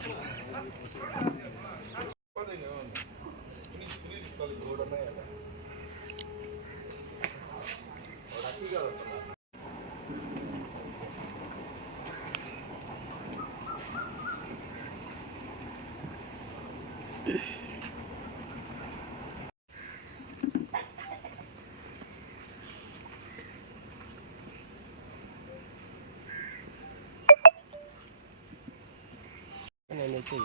Mm-hmm. అయితే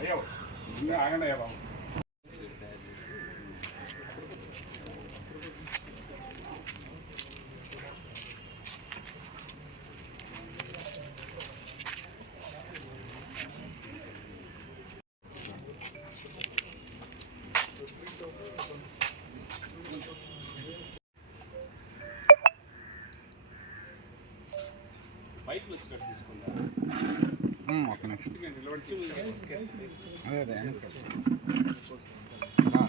అయ్యో ఆగండి అయ్యా బాబు. ఒక్క నిమిషం అదే అదే వెనక్కి. ఆ.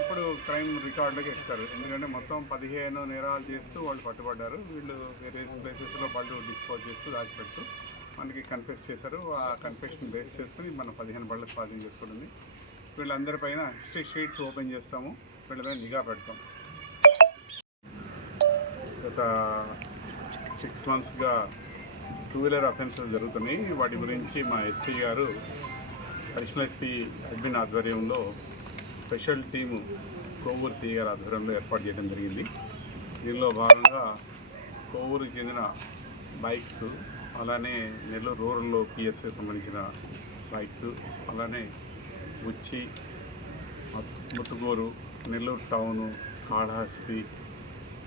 ఇప్పుడు క్రైమ్ రికార్డులోకి ఎక్కుతారు ఎందుకంటే మొత్తం పదిహేను నేరాలు చేస్తూ వాళ్ళు పట్టుబడ్డారు. వీళ్ళు వేరే ప్లేసెస్లో బళ్ళు డిస్పోజ్ చేస్తూ దాచిపెడుతూ మనకి కన్ఫెస్ చేశారు. ఆ కన్ఫెషన్ బేస్ చేసుకుని మన పదిహేను బళ్ళు స్వాధీనం చేసుకుంటుంది. వీళ్ళందరిపైన హిస్టరీ షీట్స్ ఓపెన్ చేస్తాము. వీళ్ళ మీద నిఘా పెడతాం. గత సిక్స్ మంత్స్గా టూ వీలర్ అఫెన్సెస్ జరుగుతున్నాయి. వాటి గురించి మా ఎస్పీ గారు అడిషనల్ ఎస్పీ అడ్మిన్ ఆధ్వర్యంలో స్పెషల్ టీము కోవూరు సిఐ గారి ఆధ్వర్యంలో ఏర్పాటు చేయడం జరిగింది. దీనిలో భాగంగా కోవూరుకి చెందిన బైక్స్ అలానే నెల్లూరు రూరల్లో పిఎస్ఏ సంబంధించిన బైక్స్ అలానే ఉచ్చి మత్- ముత్తుగూరు నెల్లూరు టౌను కాళహస్తి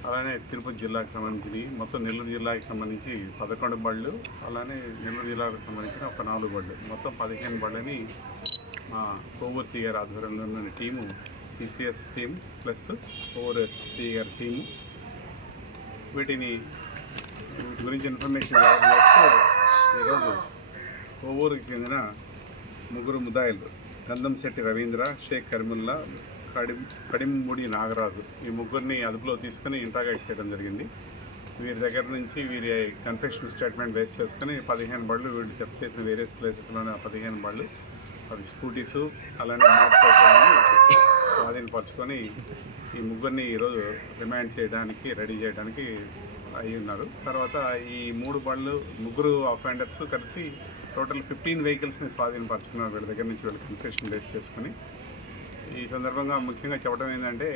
అలానే తిరుపతి జిల్లాకు సంబంధించి మొత్తం నెల్లూరు జిల్లాకి సంబంధించి పదకొండు బళ్ళు అలానే నెల్లూరు జిల్లాకు సంబంధించిన ఒక నాలుగు బళ్ళు. మొత్తం పదిహేను బళ్ళని మా కోవూరు సిఆర్ ఆధ్వర్యంలో ఉన్న team CCS team plus Kovur team వీటిని వీటి గురించి ఇన్ఫర్మేషన్ ఈరోజు కోవూరుకి చెందిన ముగ్గురు ముదాయిలు గంధంశెట్టి రవీంద్ర షేక్ కరిముల్లా కడిం కడిముడి నాగరాజు ఈ ముగ్గురిని అదుపులో తీసుకుని ఇంట్రాగేట్ చేయడం జరిగింది. వీరి దగ్గర నుంచి వీరి కన్ఫెక్షన్ స్టేట్మెంట్ బేస్ చేసుకుని పదిహేను బళ్ళు వీళ్ళు చెప్ చేసిన వేరియస్ ప్లేసెస్లోనే ఆ పదిహేను బళ్ళు అవి స్కూటీసు అలానే మోటార్ స్వాధీనపరచుకొని ఈ ముగ్గురిని ఈరోజు రిమాండ్ చేయడానికి రెడీ చేయడానికి అయి ఉన్నారు. తర్వాత ఈ మూడు బళ్ళు ముగ్గురు అఫెండర్స్ కలిసి టోటల్ ఫిఫ్టీన్ వెహికల్స్ని స్వాధీనపరచుకున్నారు. వీళ్ళ దగ్గర నుంచి వీళ్ళు కన్ఫెషన్ బేస్ చేసుకుని. ఈ సందర్భంగా ముఖ్యంగా చెప్పడం ఏంటంటే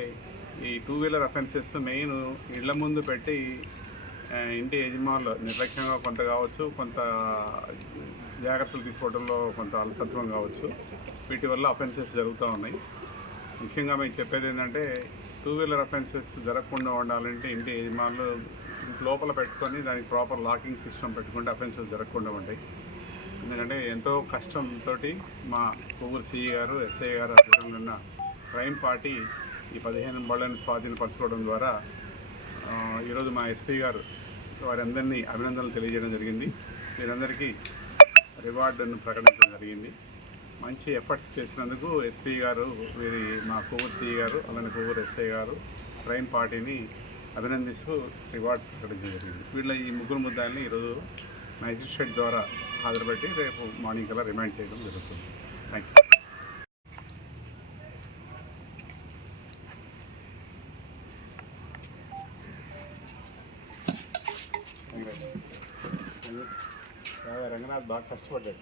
ఈ టూ వీలర్ అఫెన్సెస్ మెయిన్ ఇళ్ళ ముందు పెట్టి ఇంటి యజమానులు నిర్లక్ష్యంగా కొంత కావచ్చు కొంత జాగ్రత్తలు తీసుకోవడంలో కొంత అలసత్వం కావచ్చు వీటి వల్ల అఫెన్సెస్ జరుగుతూ ఉన్నాయి. ముఖ్యంగా మేము చెప్పేది ఏంటంటే టూ వీలర్ అఫెన్సెస్ జరగకుండా ఉండాలంటే ఇంటి యజమానులు లోపల పెట్టుకొని దానికి ప్రాపర్ లాకింగ్ సిస్టమ్ పెట్టుకుంటే అఫెన్సెస్ జరగకుండా ఉంటాయి. ఎందుకంటే ఎంతో కష్టంతో మా ఊరు సిఈ గారు ఎస్ఐ గారు ఆధ్వర్యంలో ఉన్న క్రైమ్ పార్టీ ఈ పదిహేను బళ్ళని స్వాధీనపరచుకోవడం ద్వారా ఈరోజు మా ఎస్పీ గారు వారందరినీ అభినందనలు తెలియజేయడం జరిగింది. వీరందరికీ రివార్డును ప్రకటించడం జరిగింది. మంచి ఎఫర్ట్స్ చేసినందుకు ఎస్పీ గారు వీరి మా కొవ్వూరు సిఈ గారు అలానే కొవ్వూరు ఎస్ఐ గారు క్రైమ్ పార్టీని అభినందిస్తూ రివార్డ్ ప్రకటించడం జరిగింది. వీళ్ళ ఈ ముగ్గురు ముద్దాల్ని ఈరోజు మ్యాజిస్ట్రేట్ ద్వారా హాజరుపెట్టి రేపు మార్నింగ్ కల్లా రిమైండ్ చేయడం జరుగుతుంది. థ్యాంక్స్ రంగనాథ్ బాగా కష్టపడ్డాడు.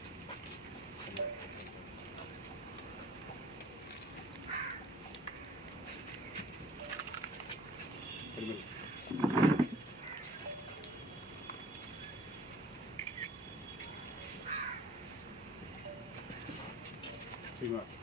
Too much.